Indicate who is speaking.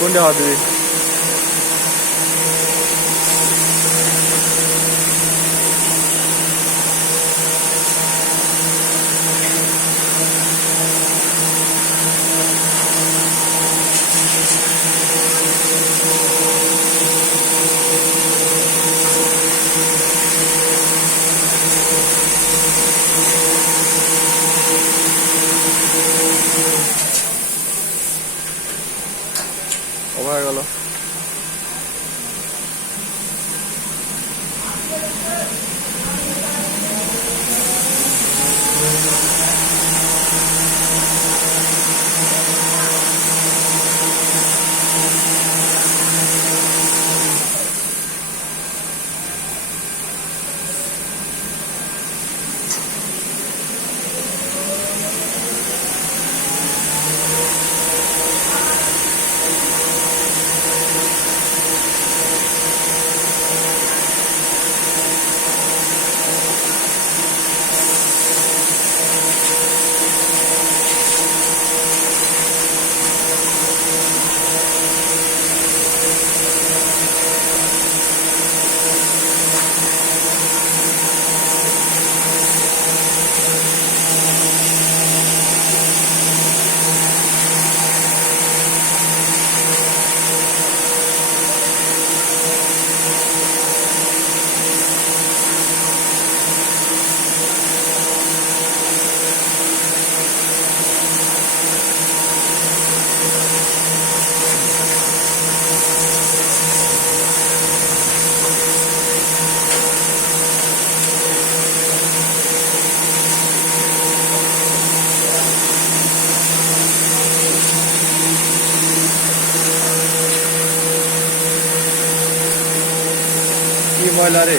Speaker 1: Kunde habe ich. গেল imaları